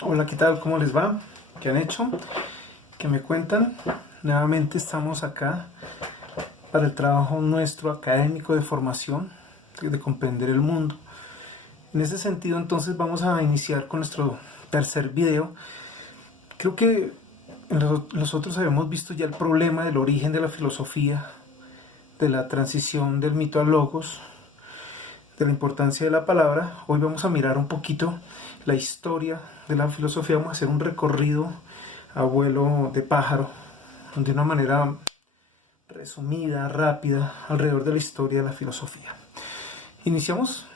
Hola, ¿qué tal? ¿Cómo les va? ¿Qué han hecho? ¿Qué me cuentan? Nuevamente estamos acá para el trabajo nuestro académico de formación, de comprender el mundo. En ese sentido, entonces vamos a iniciar con nuestro tercer video. Creo que nosotros habíamos visto ya el problema del origen de la filosofía, de la transición del mito al logos, de la importancia de la palabra. Hoy vamos a mirar un poquito la historia de la filosofía. Vamos a hacer un recorrido a vuelo de pájaro, de una manera resumida, rápida, alrededor de la historia de la filosofía. Iniciamos,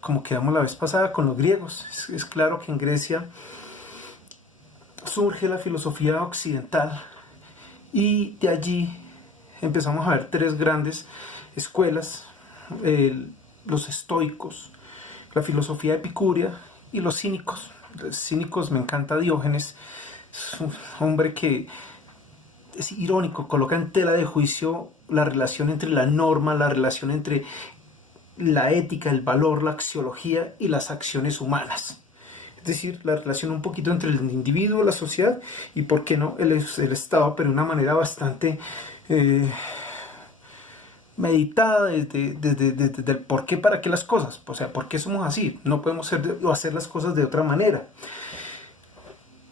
como quedamos la vez pasada, con los griegos. Es claro que en Grecia surge la filosofía occidental y de allí empezamos a ver tres grandes escuelas: los estoicos, la filosofía epicúrea y los cínicos. Los cínicos, me encanta Diógenes, es un hombre que es irónico, coloca en tela de juicio la relación entre la norma, la relación entre la ética, el valor, la axiología y las acciones humanas. Es decir, la relación un poquito entre el individuo, la sociedad y, por qué no, el Estado, pero de una manera bastante meditada desde el por qué, para qué las cosas. O sea, por qué somos así. No podemos hacer las cosas de otra manera.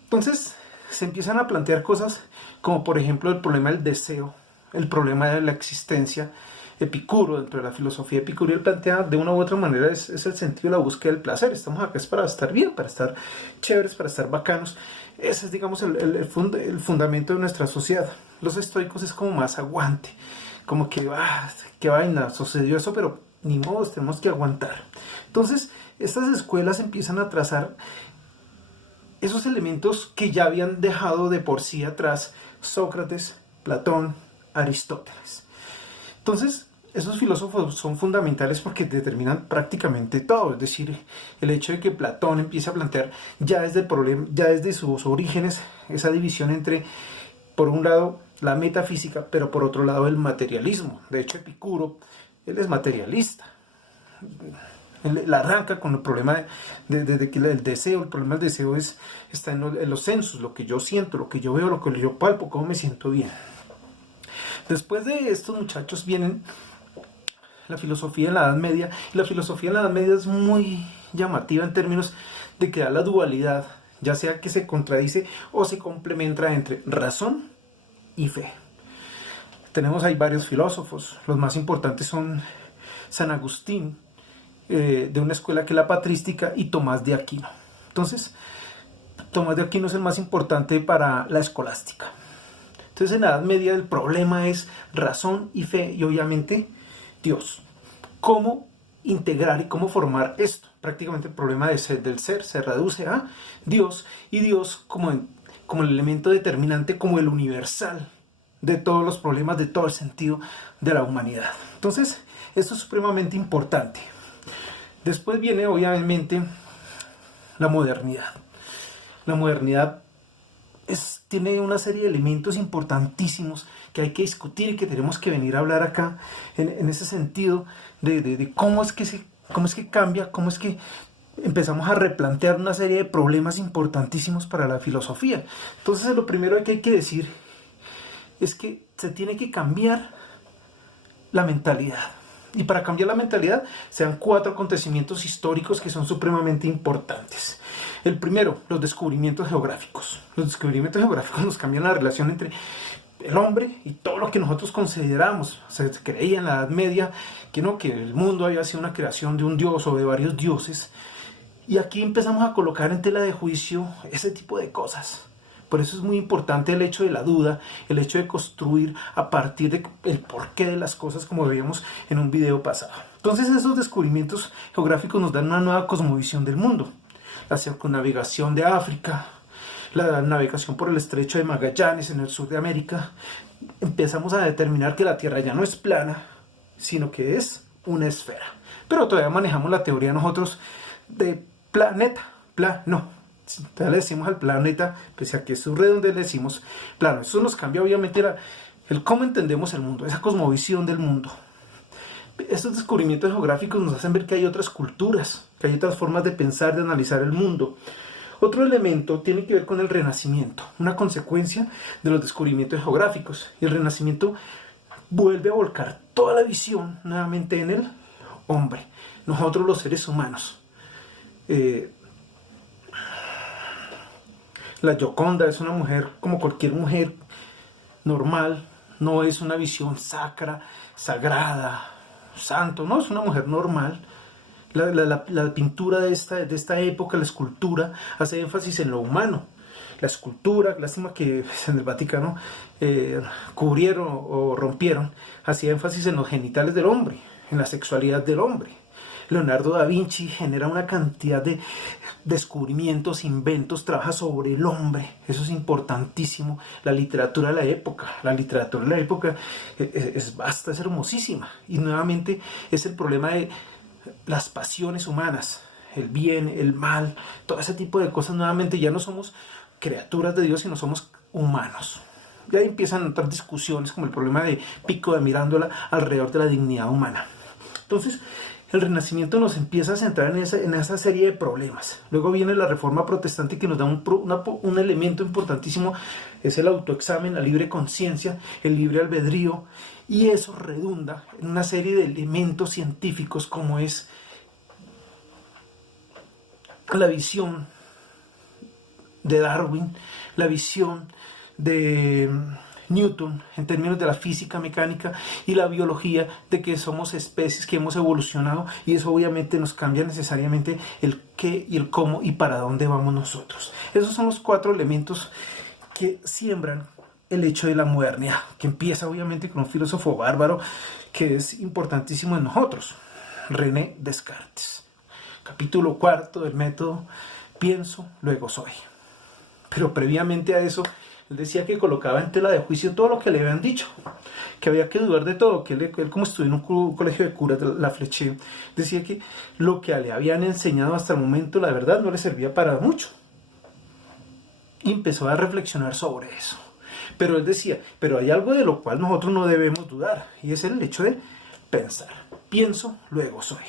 Entonces se empiezan a plantear cosas como, por ejemplo, el problema del deseo, el problema de la existencia. Epicuro, dentro de la filosofía epicúrea, plantea de una u otra manera es el sentido de la búsqueda del placer. Estamos acá es para estar bien, para estar chéveres, para estar bacanos. Ese es, digamos, el fundamento de nuestra sociedad. Los estoicos es como más aguante, como que, qué vaina, sucedió eso, pero ni modo, tenemos que aguantar. Entonces, estas escuelas empiezan a trazar esos elementos que ya habían dejado de por sí atrás Sócrates, Platón, Aristóteles. Entonces, esos filósofos son fundamentales porque determinan prácticamente todo. Es decir, el hecho de que Platón empiece a plantear ya desde sus orígenes esa división entre, por un lado, la metafísica, pero por otro lado, el materialismo. De hecho, Epicuro, él es materialista. Él arranca con el problema de que el deseo, el problema del deseo está en los sensos, lo que yo siento, lo que yo veo, lo que yo palpo, cómo me siento bien. Después de estos muchachos vienen la filosofía en la Edad Media. Y la filosofía en la Edad Media es muy llamativa en términos de que da la dualidad, ya sea que se contradice o se complementa entre razón y fe. Tenemos ahí varios filósofos. Los más importantes son San Agustín, de una escuela que es la patrística, y Tomás de Aquino. Entonces, Tomás de Aquino es el más importante para la escolástica. Entonces, en la Edad Media el problema es razón y fe y, obviamente, Dios. ¿Cómo integrar y cómo formar esto? Prácticamente el problema del ser se reduce a Dios, y Dios como el elemento determinante, como el universal de todos los problemas, de todo el sentido de la humanidad. Entonces, esto es supremamente importante. Después viene, obviamente, la modernidad. La modernidad tiene una serie de elementos importantísimos que hay que discutir y que tenemos que venir a hablar acá en ese sentido de cómo es que cambia, cómo es que empezamos a replantear una serie de problemas importantísimos para la filosofía. Entonces, lo primero que hay que decir es que se tiene que cambiar la mentalidad. Y para cambiar la mentalidad se dan 4 acontecimientos históricos que son supremamente importantes. El primero, los descubrimientos geográficos. Los descubrimientos geográficos nos cambian la relación entre el hombre y todo lo que nosotros consideramos. Se creía en la Edad Media que el mundo había sido una creación de un dios o de varios dioses. Y aquí empezamos a colocar en tela de juicio ese tipo de cosas. Por eso es muy importante el hecho de la duda, el hecho de construir a partir del porqué de las cosas, como veíamos en un video pasado. Entonces, esos descubrimientos geográficos nos dan una nueva cosmovisión del mundo. La circunnavegación de África, la navegación por el estrecho de Magallanes en el sur de América. Empezamos a determinar que la Tierra ya no es plana, sino que es una esfera. Pero todavía manejamos la teoría nosotros de planeta, plano. Entonces le decimos al planeta, pese a que es redondo, le decimos plano. Eso nos cambia, obviamente, el cómo entendemos el mundo, esa cosmovisión del mundo. Estos descubrimientos geográficos nos hacen ver que hay otras culturas, que hay otras formas de pensar, de analizar el mundo. Otro elemento tiene que ver con el Renacimiento, una consecuencia de los descubrimientos geográficos. Y el Renacimiento vuelve a volcar toda la visión nuevamente en el hombre, nosotros los seres humanos. La Gioconda es una mujer como cualquier mujer normal, no es una visión sacra, sagrada, santo, no, es una mujer normal. La pintura de esta época, la escultura, hace énfasis en lo humano. La escultura, lástima que en el Vaticano cubrieron o rompieron, hacía énfasis en los genitales del hombre, en la sexualidad del hombre. Leonardo da Vinci genera una cantidad de descubrimientos, inventos, trabaja sobre el hombre. Eso es importantísimo. La literatura de la época es vasta, es hermosísima. Y nuevamente es el problema de las pasiones humanas, el bien, el mal, todo ese tipo de cosas. Nuevamente ya no somos criaturas de Dios, sino somos humanos. Y ahí empiezan otras discusiones como el problema de Pico de Mirandola alrededor de la dignidad humana. Entonces, el Renacimiento nos empieza a centrar en esa serie de problemas. Luego viene la Reforma Protestante, que nos da un elemento importantísimo, es el autoexamen, la libre conciencia, el libre albedrío, y eso redunda en una serie de elementos científicos como es la visión de Darwin, la visión de Newton en términos de la física mecánica y la biología, de que somos especies que hemos evolucionado, y eso obviamente nos cambia necesariamente el qué y el cómo y para dónde vamos nosotros. Esos son los 4 elementos que siembran el hecho de la modernidad, que empieza obviamente con un filósofo bárbaro que es importantísimo en nosotros, René Descartes. Capítulo 4 del método: pienso, luego soy. Pero previamente a eso, él decía que colocaba en tela de juicio todo lo que le habían dicho, que había que dudar de todo, que él como estudió en un colegio de curas de La Fleche, decía que lo que le habían enseñado hasta el momento, la verdad, no le servía para mucho. Y empezó a reflexionar sobre eso. Pero él decía, pero hay algo de lo cual nosotros no debemos dudar, y es el hecho de pensar. Pienso, luego soy.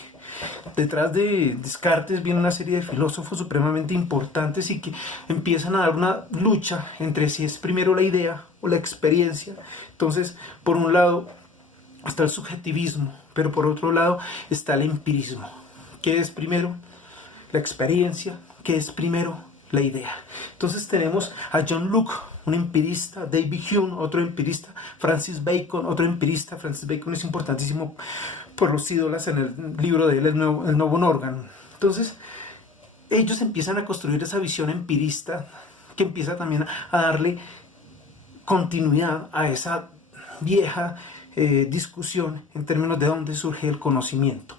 Detrás de Descartes viene una serie de filósofos supremamente importantes y que empiezan a dar una lucha entre si es primero la idea o la experiencia. Entonces, por un lado está el subjetivismo, pero por otro lado está el empirismo. ¿Qué es primero? La experiencia. ¿Qué es primero? La idea. Entonces tenemos a John Locke, un empirista, David Hume, otro empirista, Francis Bacon, otro empirista. Francis Bacon es importantísimo por los ídolas en el libro de él, el Novo Organ. Entonces, ellos empiezan a construir esa visión empirista que empieza también a darle continuidad a esa vieja discusión en términos de dónde surge el conocimiento.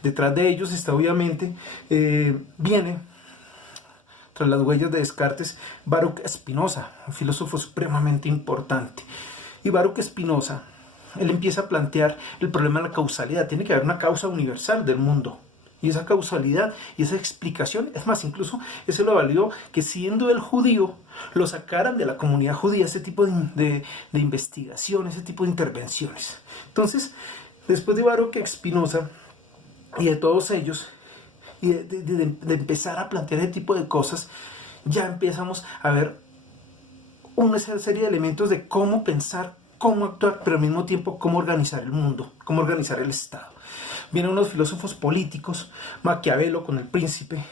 Detrás de ellos está obviamente, viene, tras las huellas de Descartes, Baruch Spinoza, un filósofo supremamente importante. Y Baruch Spinoza, él empieza a plantear el problema de la causalidad. Tiene que haber una causa universal del mundo. Y esa causalidad y esa explicación, es más, incluso eso lo valió que siendo él judío, lo sacaran de la comunidad judía, ese tipo de investigación, ese tipo de intervenciones. Entonces, después de Baruch Spinoza y de todos ellos, y de empezar a plantear ese tipo de cosas, ya empezamos a ver una serie de elementos de cómo pensar, cómo actuar, pero al mismo tiempo cómo organizar el mundo, cómo organizar el Estado. Vienen unos filósofos políticos, Maquiavelo con El Príncipe.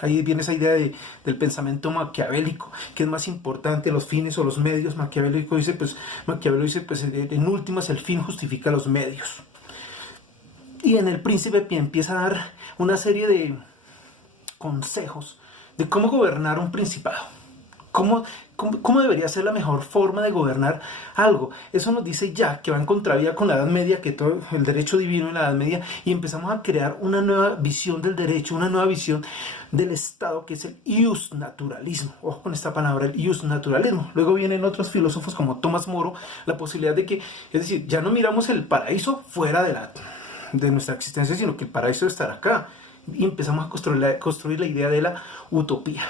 Ahí viene esa idea del pensamiento maquiavélico, que es más importante, los fines o los medios. Maquiavelo dice, pues, en últimas el fin justifica los medios. Y en El Príncipe empieza a dar una serie de consejos de cómo gobernar un principado. ¿Cómo debería ser la mejor forma de gobernar algo? Eso nos dice ya que va en contravía con la Edad Media, que todo el derecho divino en la Edad Media, y empezamos a crear una nueva visión del derecho, una nueva visión del Estado, que es el iusnaturalismo. Ojo con esta palabra, el iusnaturalismo. Luego vienen otros filósofos como Tomás Moro, la posibilidad de que, es decir, ya no miramos el paraíso fuera de nuestra existencia, sino que el paraíso debe estar acá. Y empezamos a construir la idea de la utopía.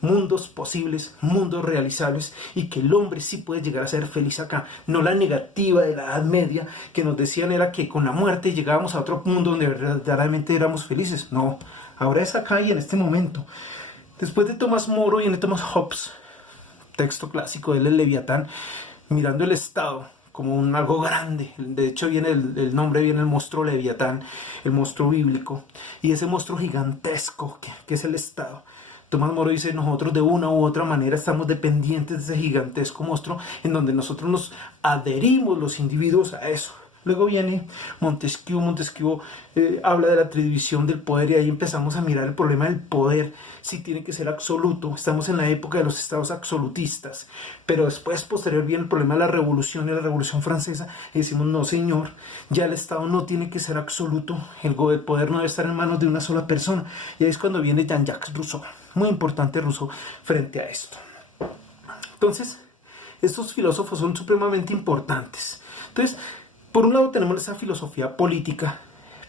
Mundos posibles, mundos realizables, y que el hombre sí puede llegar a ser feliz acá. No la negativa de la Edad Media, que nos decían era que con la muerte llegábamos a otro mundo donde verdaderamente éramos felices. No, ahora es acá y en este momento. Después de Tomás Moro viene Thomas Hobbes, texto clásico de él, el Leviatán, mirando el Estado como algo grande. De hecho, viene el nombre, viene el monstruo Leviatán, el monstruo bíblico, y ese monstruo gigantesco que es el Estado. Tomás Moro dice, nosotros de una u otra manera estamos dependientes de ese gigantesco monstruo, en donde nosotros nos adherimos los individuos a eso. Luego viene Montesquieu habla de la división del poder, y ahí empezamos a mirar el problema del poder, si tiene que ser absoluto. Estamos en la época de los estados absolutistas, pero después, posterior, viene el problema de la revolución y la Revolución Francesa, y decimos, no señor, ya el estado no tiene que ser absoluto, el poder no debe estar en manos de una sola persona, y ahí es cuando viene Jean-Jacques Rousseau, muy importante Rousseau frente a esto. Entonces, estos filósofos son supremamente importantes. Entonces, por un lado tenemos esa filosofía política,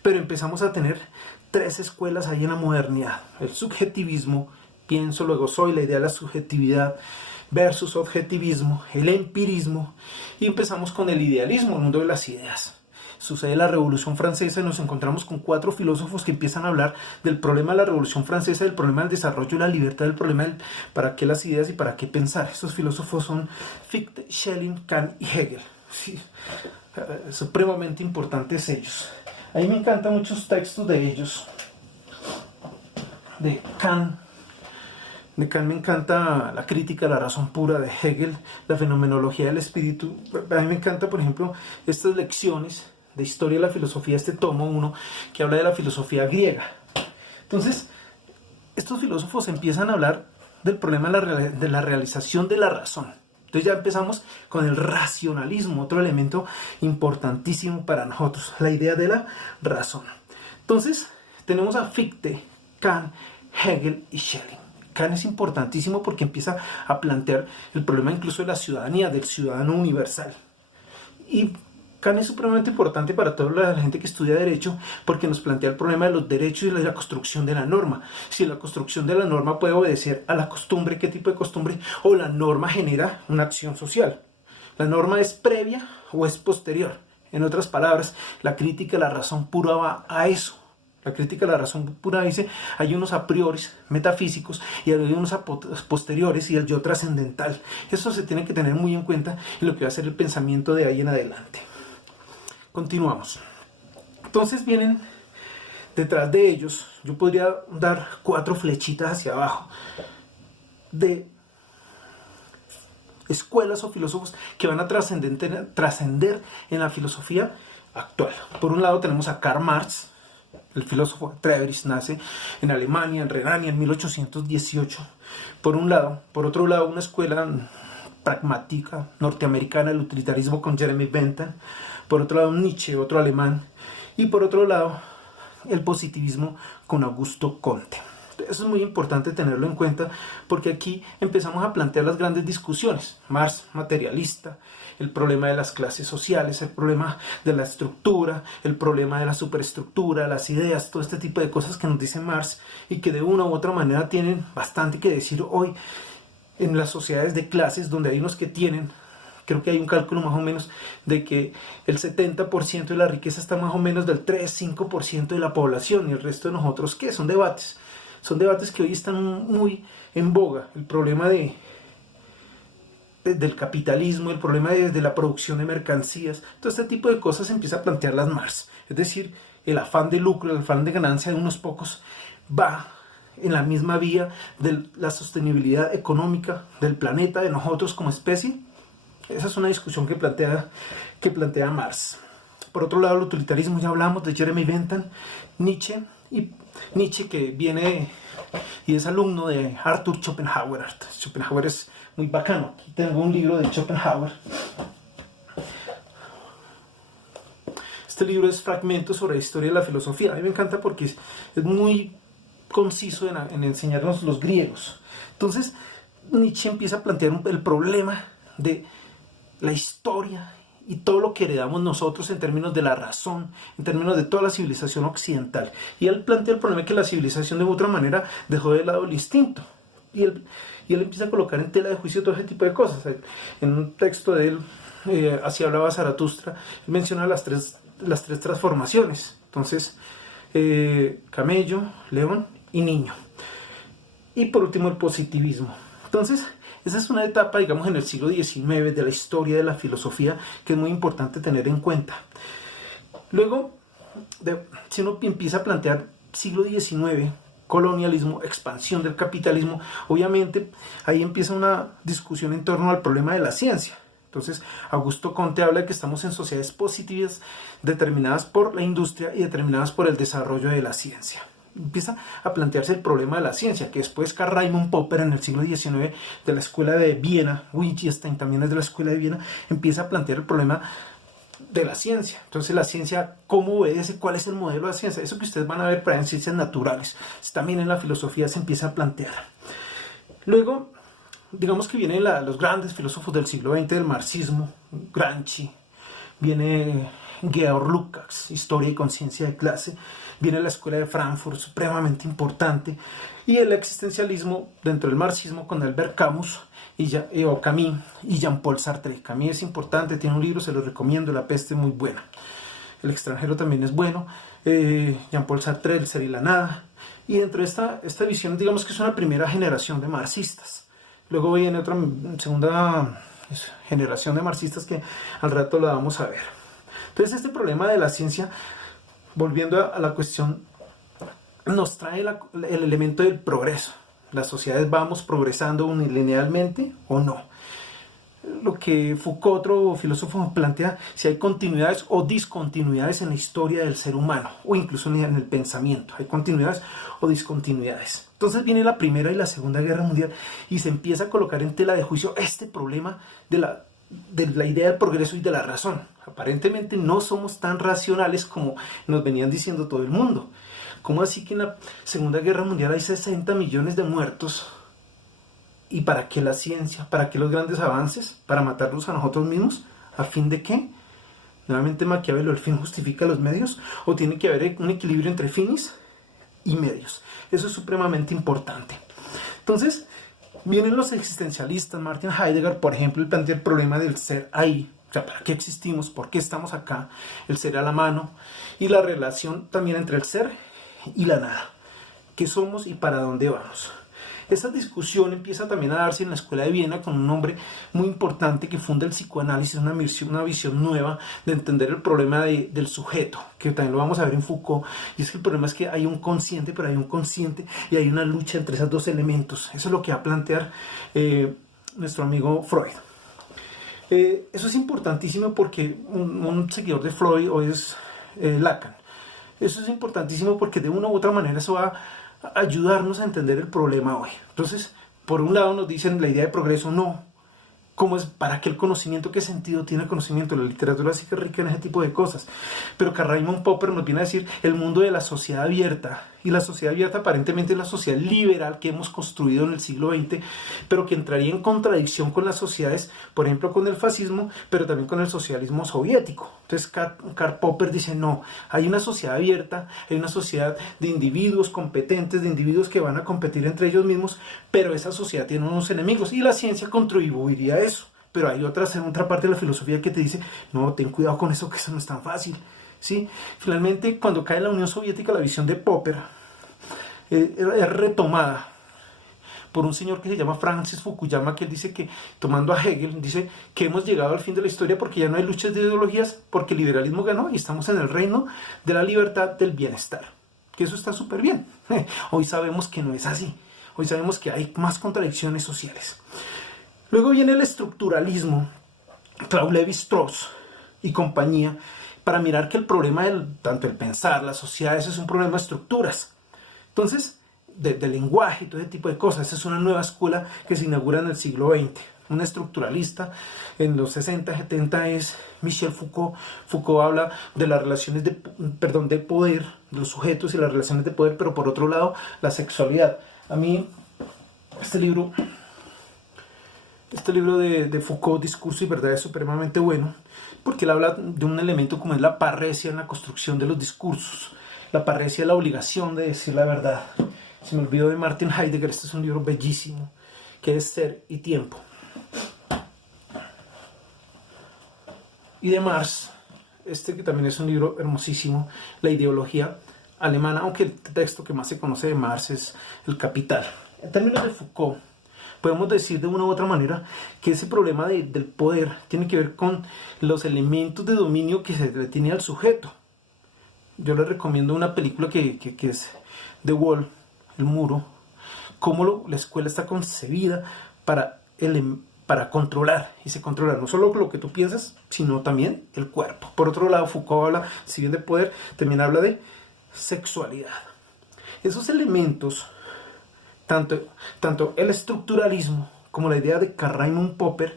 pero empezamos a tener tres escuelas ahí en la modernidad. El subjetivismo, pienso, luego soy, la idea de la subjetividad, versus objetivismo, el empirismo, y empezamos con el idealismo, el mundo de las ideas. Sucede la Revolución Francesa y nos encontramos con 4 filósofos que empiezan a hablar del problema de la Revolución Francesa, del problema del desarrollo y la libertad, del problema del para qué las ideas y para qué pensar. Estos filósofos son Fichte, Schelling, Kant y Hegel. Sí, supremamente importantes ellos. A mí me encantan muchos textos de ellos. De Kant me encanta la crítica a la razón pura. De Hegel, la fenomenología del espíritu. A mí me encanta, por ejemplo, estas lecciones de historia de la filosofía, este tomo 1, que habla de la filosofía griega. Entonces, estos filósofos empiezan a hablar del problema de la realización de la razón. Entonces ya empezamos con el racionalismo, otro elemento importantísimo para nosotros, la idea de la razón. Entonces tenemos a Fichte, Kant, Hegel y Schelling. Kant es importantísimo porque empieza a plantear el problema incluso de la ciudadanía, del ciudadano universal. Y Kant es supremamente importante para toda la gente que estudia Derecho, porque nos plantea el problema de los derechos y de la construcción de la norma. Si la construcción de la norma puede obedecer a la costumbre, qué tipo de costumbre, o la norma genera una acción social. ¿La norma es previa o es posterior? En otras palabras, la crítica a la razón pura va a eso. La crítica a la razón pura dice, hay unos a priori metafísicos y hay unos a posteriores y el yo trascendental. Eso se tiene que tener muy en cuenta en lo que va a ser el pensamiento de ahí en adelante. Continuamos. Entonces vienen detrás de ellos, yo podría dar 4 flechitas hacia abajo de escuelas o filósofos que van a trascender en la filosofía actual. Por un lado tenemos a Karl Marx, el filósofo Treveris, nace en Alemania, en Renania, en 1818. Por un lado. Por otro lado, una escuela pragmática norteamericana, el utilitarismo con Jeremy Bentham. Por otro lado, Nietzsche, otro alemán. Y por otro lado, el positivismo con Augusto Comte. Eso es muy importante tenerlo en cuenta porque aquí empezamos a plantear las grandes discusiones. Marx, materialista, el problema de las clases sociales, el problema de la estructura, el problema de la superestructura, las ideas, todo este tipo de cosas que nos dice Marx y que de una u otra manera tienen bastante que decir hoy en las sociedades de clases donde hay unos que tienen, creo que hay un cálculo más o menos de que el 70% de la riqueza está más o menos del 3-5% de la población y el resto de nosotros, ¿qué? Son debates que hoy están muy en boga. El problema del capitalismo, el problema de la producción de mercancías, todo este tipo de cosas empieza a plantearlas Marx. Es decir, el afán de lucro, el afán de ganancia de unos pocos va en la misma vía de la sostenibilidad económica del planeta, de nosotros como especie. Esa es una discusión que plantea Marx. Por otro lado, el utilitarismo, ya hablamos de Jeremy Bentham, Nietzsche que viene y es alumno de Arthur Schopenhauer. Schopenhauer es muy bacano. Aquí tengo un libro de Schopenhauer. Este libro es Fragmentos sobre la historia de la filosofía. A mí me encanta porque es muy conciso en enseñarnos los griegos. Entonces, Nietzsche empieza a plantear el problema de la historia y todo lo que heredamos nosotros en términos de la razón, en términos de toda la civilización occidental. Y él plantea el problema de que la civilización de otra manera dejó de lado el instinto. Y él empieza a colocar en tela de juicio todo ese tipo de cosas. En un texto de él, así hablaba Zaratustra, él menciona las tres transformaciones. Entonces, camello, león y niño. y por último el positivismo. Entonces, esa es una etapa, digamos, en el siglo XIX de la historia de la filosofía que es muy importante tener en cuenta. Luego, si uno empieza a plantear siglo XIX, colonialismo, expansión del capitalismo, obviamente ahí empieza una discusión en torno al problema de la ciencia. Entonces, Augusto Comte habla de que estamos en sociedades positivas determinadas por la industria y determinadas por el desarrollo de la ciencia. Empieza a plantearse el problema de la ciencia, que después Karl Raimund Popper en el siglo XIX de la escuela de Viena, Wittgenstein también es de la escuela de Viena, empieza a plantear el problema de la ciencia. Entonces la ciencia, ¿cómo obedece? ¿Cuál es el modelo de la ciencia? Eso que ustedes van a ver para en ciencias naturales, también en la filosofía se empieza a plantear. Luego, digamos que vienen los grandes filósofos del siglo XX, del marxismo, Gramsci, viene Georg Lukács, Historia y conciencia de clase, viene la escuela de Frankfurt, supremamente importante, y el existencialismo dentro del marxismo con Albert Camus, o Camus y Jean-Paul Sartre. Camus es importante, tiene un libro, se lo recomiendo, La peste, muy buena. El extranjero también es bueno, Jean-Paul Sartre, El ser y la nada, y dentro de esta visión, digamos que es una primera generación de marxistas. Luego viene otra segunda generación de marxistas que al rato la vamos a ver. Entonces este problema de la ciencia, volviendo a la cuestión, nos trae el elemento del progreso. Las sociedades vamos progresando unilinealmente o no. Lo que Foucault, otro filósofo, plantea si hay continuidades o discontinuidades en la historia del ser humano o incluso en el pensamiento. Hay continuidades o discontinuidades. Entonces viene la Primera y la Segunda Guerra Mundial y se empieza a colocar en tela de juicio este problema de la idea del progreso y de la razón. Aparentemente no somos tan racionales como nos venían diciendo todo el mundo. ¿Cómo así que en la Segunda Guerra Mundial hay 60 millones de muertos? ¿Y para qué la ciencia? ¿Para qué los grandes avances? ¿Para matarnos a nosotros mismos? ¿A fin de qué? Nuevamente Maquiavelo, ¿el fin justifica los medios? ¿O tiene que haber un equilibrio entre fines y medios? Eso es supremamente importante. Entonces, vienen los existencialistas, Martin Heidegger, por ejemplo, él plantea el problema del ser ahí. O sea, ¿para qué existimos? ¿Por qué estamos acá? El ser a la mano. Y la relación también entre el ser y la nada. ¿Qué somos y para dónde vamos? Esa discusión empieza también a darse en la Escuela de Viena con un hombre muy importante que funda el psicoanálisis, una visión nueva de entender el problema del sujeto, que también lo vamos a ver en Foucault. Y es que el problema es que hay un consciente, pero hay un consciente y hay una lucha entre esos dos elementos. Eso es lo que va a plantear nuestro amigo Freud. Eso es importantísimo porque un seguidor de Freud hoy es Lacan. Eso es importantísimo porque de una u otra manera eso va a ayudarnos a entender el problema hoy. Entonces, por un lado nos dicen la idea de progreso, no. ¿Cómo es? ¿Para qué el conocimiento? ¿Qué sentido tiene el conocimiento? La literatura sí que es rica en ese tipo de cosas. Pero que Raymond Popper nos viene a decir el mundo de la sociedad abierta. Y la sociedad abierta aparentemente es la sociedad liberal que hemos construido en el siglo XX, pero que entraría en contradicción con las sociedades, por ejemplo, con el fascismo, pero también con el socialismo soviético. Entonces Karl Popper dice, no, hay una sociedad abierta, hay una sociedad de individuos competentes, de individuos que van a competir entre ellos mismos, pero esa sociedad tiene unos enemigos y la ciencia contribuiría a eso. Pero hay otra parte de la filosofía que te dice, no, ten cuidado con eso, que eso no es tan fácil. ¿Sí? Finalmente, cuando cae la Unión Soviética, la visión de Popper es retomada por un señor que se llama Francis Fukuyama, que él dice que, tomando a Hegel, dice que hemos llegado al fin de la historia porque ya no hay luchas de ideologías, porque el liberalismo ganó y estamos en el reino de la libertad, del bienestar. Que eso está súper bien. Hoy sabemos que no es así. Hoy sabemos que hay más contradicciones sociales. Luego viene el estructuralismo, Claude Lévi-Strauss y compañía, para mirar que el problema tanto el pensar, las sociedades, es un problema de estructuras. Entonces, de lenguaje y todo ese tipo de cosas. Esa es una nueva escuela que se inaugura en el siglo XX. Un estructuralista en los 60, 70 es Michel Foucault. Foucault habla de las relaciones de poder, de los sujetos y las relaciones de poder, pero por otro lado, la sexualidad. A mí, este libro de Foucault, Discurso y Verdad, es supremamente bueno, porque él habla de un elemento como es la parresia en la construcción de los discursos. La parresia es la obligación de decir la verdad. Se me olvidó de Martin Heidegger, este es un libro bellísimo, que es Ser y Tiempo. Y de Marx, este que también es un libro hermosísimo, La ideología alemana, aunque el texto que más se conoce de Marx es El Capital. En términos de Foucault, podemos decir de una u otra manera que ese problema del poder tiene que ver con los elementos de dominio que se le tiene al sujeto. Yo les recomiendo una película que es The Wall, El Muro, cómo la escuela está concebida para controlar, y se controla no solo lo que tú piensas, sino también el cuerpo. Por otro lado, Foucault habla, si bien de poder, también habla de sexualidad. Esos elementos, tanto el estructuralismo como la idea de Raymond Popper,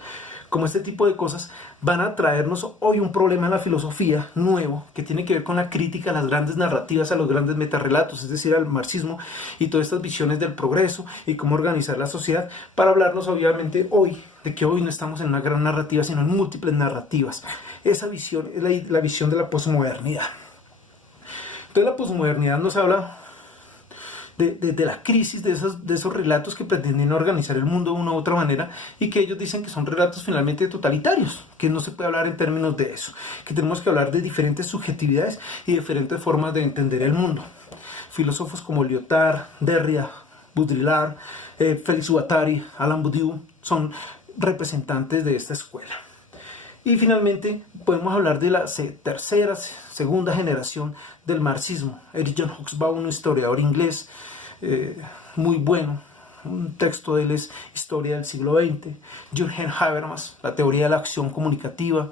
como este tipo de cosas, van a traernos hoy un problema en la filosofía nuevo que tiene que ver con la crítica a las grandes narrativas, a los grandes metarrelatos, es decir, al marxismo y todas estas visiones del progreso y cómo organizar la sociedad, para hablarnos obviamente hoy de que hoy no estamos en una gran narrativa, sino en múltiples narrativas. Esa visión es la visión de la posmodernidad. Entonces la posmodernidad nos habla de la crisis de esos relatos que pretenden organizar el mundo de una u otra manera, y que ellos dicen que son relatos finalmente totalitarios, que no se puede hablar en términos de eso, que tenemos que hablar de diferentes subjetividades y diferentes formas de entender el mundo. Filósofos como Lyotard, Derrida, Baudrillard, Félix Guattari, Alain Badiou son representantes de esta escuela. Y finalmente podemos hablar de la segunda generación del marxismo. Eric John Hobsbawm, un historiador inglés muy bueno, un texto de él es Historia del siglo XX. Jürgen Habermas, La teoría de la acción comunicativa,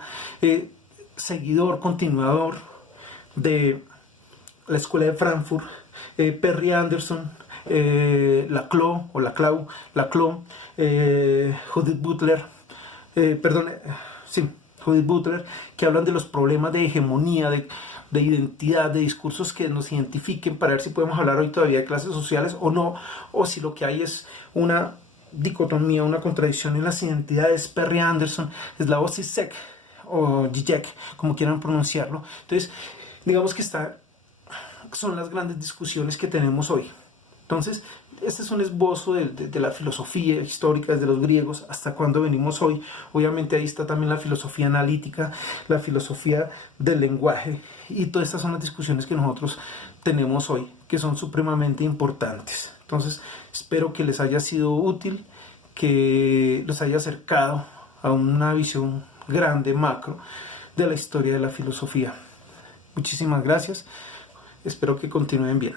seguidor, continuador de la escuela de Frankfurt. Perry Anderson, Laclau, Judith Butler, Judith Butler, que hablan de los problemas de hegemonía, de identidad, de discursos que nos identifiquen, para ver si podemos hablar hoy todavía de clases sociales o no, o si lo que hay es una dicotomía, una contradicción en las identidades. Perry Anderson, Slavoj Žižek o Žižek, como quieran pronunciarlo. Entonces, digamos que son las grandes discusiones que tenemos hoy. Entonces, este es un esbozo de la filosofía histórica desde los griegos hasta cuando venimos hoy. Obviamente ahí está también la filosofía analítica, la filosofía del lenguaje, y todas estas son las discusiones que nosotros tenemos hoy, que son supremamente importantes. Entonces, espero que les haya sido útil, que los haya acercado a una visión grande, macro, de la historia de la filosofía. Muchísimas gracias. Espero que continúen bien.